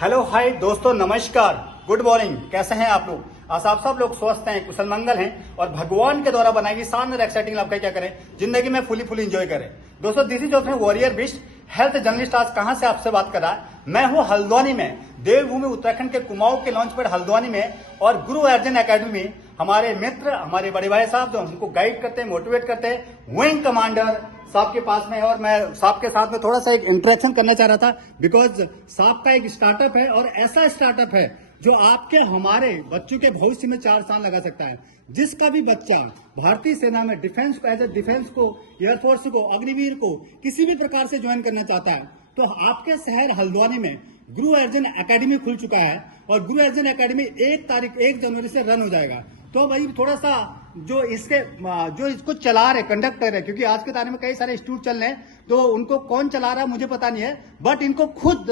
Hello hi दोस्तों, नमस्कार, good morning. कैसे हैं आप लोग? आज आप सब लोग स्वस्थ हैं, कुशल मंगल हैं और भगवान के द्वारा बनाई गई शानदार एक्साइटिंग लाइफ का क्या करें, जिंदगी में फुली एंजॉय करें। दोस्तों, this is your warrior beast health journalist. आज कहां से आपसे बात कर रहा है? मैं हूं हल्द्वानी में, देवभूमि उत्तराखंड के कुमाऊं के लॉन्च पैड हल्द्वानी में और गुरु अर्जुन एकेडमी में हमारे मित्र, हमारे बड़े भाई साहब जो हमको गाइड करते हैं, मोटिवेट करते हैं, विंग कमांडर साहब के पास में है। और मैं साहब के साथ में थोड़ा सा एक इंटरेक्शन करना चाह रहा था, बिकॉज साहब का एक स्टार्टअप है और ऐसा स्टार्टअप है जो आपके हमारे बच्चों के भविष्य में 4 साल लगा सकता है। जिसका भी बच्चा भारतीय सेना में डिफेंस को, एज ए डिफेंस को, एयरफोर्स को, अग्निवीर को किसी भी प्रकार से ज्वाइन करना चाहता है तो आपके शहर हल्द्वानी में गुरु अर्जुन एकेडमी खुल चुका है और गुरु अर्जुन एकेडमी 1 जनवरी से रन हो जाएगा। तो भाई थोड़ा सा जो इसको चला रहे, कंडक्टर है, क्योंकि आज के तारीख में कई सारे इंस्टीट्यूट चल रहे हैं, तो उनको कौन चला रहा है मुझे पता नहीं है, बट इनको खुद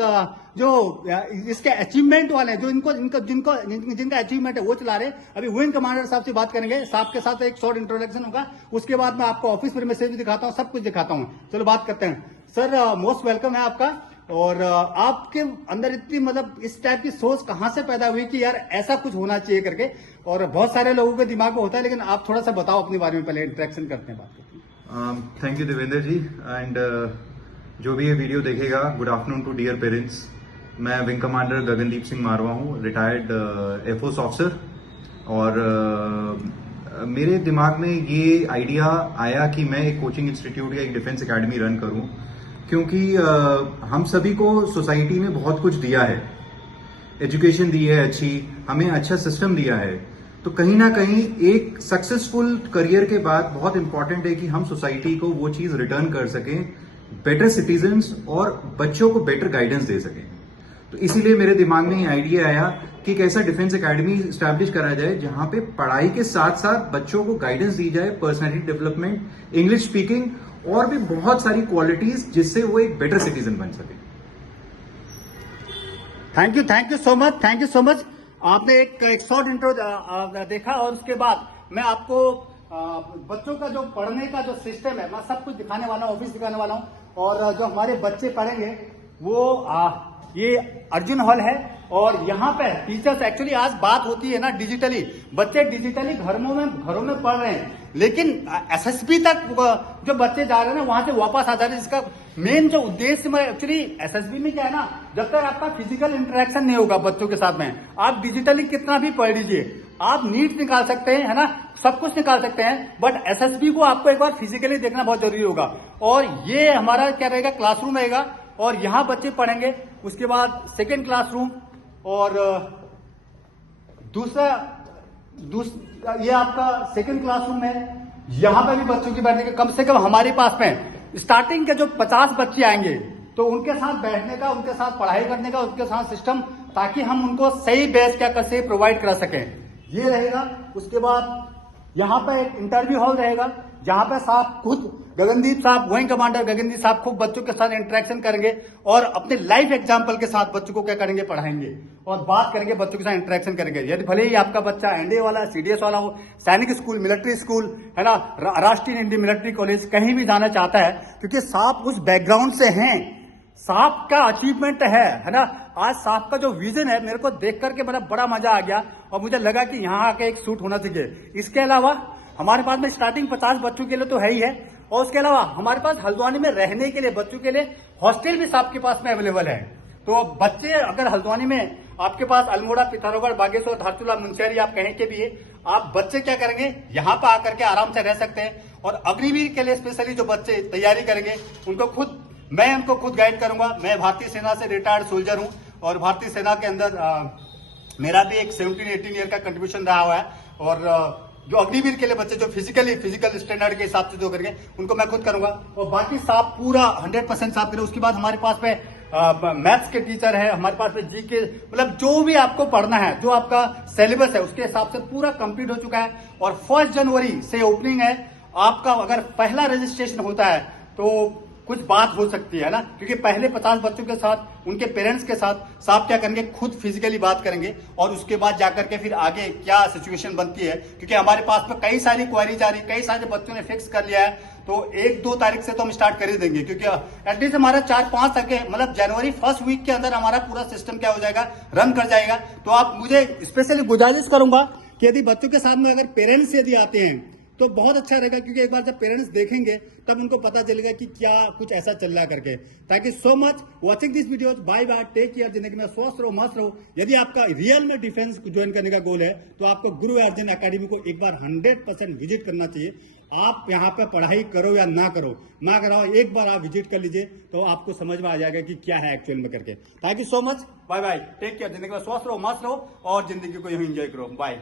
जो इसके अचीवमेंट वाले हैं, जो जिनका अचीवमेंट है वो चला रहे हैं। अभी विंग कमांडर साहब से बात करेंगे, साहब के साथ एक शॉर्ट इंट्रोडक्शन होगा, उसके बाद मैं आपको ऑफिस पर मैसेज भी दिखाता हूँ, सब कुछ दिखाता हूँ। चलो बात करते हैं। सर, मोस्ट वेलकम है आपका। और आपके अंदर इतनी मतलब इस टाइप की सोच कहां से पैदा हुई कि यार ऐसा कुछ होना चाहिए करके? और बहुत सारे लोगों के दिमाग में होता है, लेकिन आप थोड़ा सा बताओ अपने बारे में, पहले इंटरेक्शन करते हैं, बात करते हैं। Thank you Devendra ji. And जो भी ये वीडियो देखेगा, good afternoon to dear parents. मैं विंग कमांडर गगनदीप सिंह मारवा हूँ, रिटायर्ड एयरफोर्स ऑफिसर। और मेरे दिमाग में ये आइडिया आया कि मैं एक कोचिंग इंस्टीट्यूट या एक डिफेंस एकेडमी रन करूँ, क्योंकि हम सभी को सोसाइटी ने बहुत कुछ दिया है, एजुकेशन दी है अच्छी, हमें अच्छा सिस्टम दिया है। तो कहीं ना कहीं एक सक्सेसफुल करियर के बाद बहुत इंपॉर्टेंट है कि हम सोसाइटी को वो चीज रिटर्न कर सकें, बेटर सिटीजन्स और बच्चों को बेटर गाइडेंस दे सकें। तो इसीलिए मेरे दिमाग में ये आइडिया आया कि एक ऐसा डिफेंस एकेडमी स्टैब्लिश करा जाए जहां पे पढ़ाई के साथ साथ बच्चों को गाइडेंस दी जाए, पर्सनैलिटी डेवलपमेंट, इंग्लिश स्पीकिंग और भी बहुत सारी क्वालिटीज, जिससे वो एक बेटर सिटीजन बन सके। Thank you so much. आपने एक शॉर्ट इंट्रो देखा और उसके बाद मैं आपको बच्चों का जो पढ़ने का जो सिस्टम है, मैं सब कुछ दिखाने वाला हूँ, ऑफिस दिखाने वाला हूँ। और जो हमारे बच्चे पढ़ेंगे वो ये अर्जुन हॉल है और यहाँ पे टीचर्स, एक्चुअली आज बात होती है ना डिजिटली, बच्चे डिजिटली घरों में पढ़ रहे हैं, लेकिन एसएसबी तक जो बच्चे जा रहे हैं ना, वहां से वापस आ जा रहे हैं। जिसका मेन जो उद्देश्य में, एक्चुअली एसएसबी में क्या है ना, जब तक आपका फिजिकल इंटरेक्शन नहीं होगा बच्चों के साथ में, आप डिजिटली कितना भी पढ़ लीजिए, आप नीट निकाल सकते हैं, है ना, सब कुछ निकाल सकते हैं, बट एसएसबी को आपको एक बार फिजिकली देखना बहुत जरूरी होगा। और ये हमारा क्या रहेगा, क्लासरूम रहेगा और यहाँ बच्चे पढ़ेंगे। उसके बाद सेकेंड क्लासरूम और दूसरा ये आपका सेकंड क्लासरूम है। यहां पे भी बच्चों की बैठने का, कम से कम हमारे पास में स्टार्टिंग के जो 50 बच्चे आएंगे तो उनके साथ बैठने का, उनके साथ पढ़ाई करने का, उनके साथ सिस्टम, ताकि हम उनको सही बेस क्या कर सके, प्रोवाइड करा सकें, ये रहेगा। उसके बाद यहाँ पे एक इंटरव्यू हॉल रहेगा, जहां पे साहब खुद गगनदीप साहब, विंग कमांडर गगनदीप साहब खूब बच्चों के साथ इंटरेक्शन करेंगे और अपने लाइफ एग्जांपल के साथ बच्चों को क्या करेंगे, पढ़ाएंगे और बात करेंगे, बच्चों के साथ इंटरेक्शन करेंगे। यदि भले ही आपका बच्चा एनडीए वाला, सीडीएस वाला हो, सैनिक स्कूल, मिलिट्री स्कूल, है ना, राष्ट्रीय इंडियन मिलिट्री कॉलेज, कहीं भी जाना चाहता है, क्योंकि साहब उस बैकग्राउंड से हैं, साहब का अचीवमेंट है ना। आज साहब का जो विजन है, मेरे को देख करके बड़ा मजा आ गया और मुझे लगा कि यहाँ आके एक शूट होना चाहिए। इसके अलावा हमारे पास में स्टार्टिंग 50 बच्चों के लिए तो है ही है, और उसके अलावा हमारे पास हल्द्वानी में रहने के लिए बच्चों के लिए हॉस्टल भी साहब के पास में अवेलेबल है। तो बच्चे अगर हल्द्वानी में आपके पास अल्मोड़ा, पिथौरागढ़, बागेश्वर, धारचूला, मुंशियारी, आप कहीं के भी है, आप बच्चे क्या करेंगे, यहाँ पर आकर के आराम से रह सकते हैं। और अग्निवीर के लिए स्पेशली जो बच्चे तैयारी करेंगे, मैं उनको खुद गाइड करूंगा। मैं भारतीय सेना से रिटायर्ड सोल्जर हूं और भारतीय सेना के अंदर मेरा भी एक 17-18 ईयर का कंट्रीब्यूशन रहा हुआ है। और जो अग्निवीर के लिए बच्चे जो फिजिकल स्टैंडर्ड के हिसाब से जो करेंगे, उनको मैं खुद करूंगा और बाकी साहब पूरा 100% साहब करें। उसके बाद हमारे पास में मैथ्स के टीचर है, हमारे पास में जीके, मतलब जो भी आपको पढ़ना है, जो आपका सिलेबस है, उसके हिसाब से पूरा कंप्लीट हो चुका है। और 1 जनवरी से ओपनिंग है आपका। अगर पहला रजिस्ट्रेशन होता है तो कुछ बात हो सकती है ना, क्योंकि पहले 50 बच्चों के साथ, उनके पेरेंट्स के साथ साहब क्या करेंगे, खुद फिजिकली बात करेंगे और उसके बाद जाकर के फिर आगे क्या सिचुएशन बनती है, क्योंकि हमारे पास में कई सारी क्वेरीज आ रही, कई सारे बच्चों ने फिक्स कर लिया है। तो 1-2 तारीख से तो हम स्टार्ट कर ही देंगे, क्योंकि एटलीस्ट हमारा 4-5 तक मतलब जनवरी फर्स्ट वीक के अंदर हमारा पूरा सिस्टम क्या हो जाएगा, रन कर जाएगा। तो आप मुझे स्पेशली गुजारिश करूंगा कि यदि बच्चों के सामने अगर पेरेंट्स यदि आते हैं तो बहुत अच्छा रहेगा, क्योंकि एक बार जब पेरेंट्स देखेंगे तब उनको पता चलेगा कि क्या कुछ ऐसा चल रहा है करके। Thank you so much watching this videos. Bye bye, take care, जिंदगी में स्वस्थ रहो, मस्त रहो। यदि आपका रियल में डिफेंस ज्वाइन करने का गोल है तो आपको गुरु अर्जुन एकेडमी को एक बार 100% विजिट करना चाहिए। आप यहाँ पे पढ़ाई करो या ना करो, ना कराओ, एक बार आप विजिट कर लीजिए तो आपको समझ में आ जाएगा कि क्या है एक्चुअल में करके। Thank you so much, bye bye, take care, जिंदगी में स्वस्थ रहो, मस्त रहो और जिंदगी को यूं एंजॉय करो। बाय।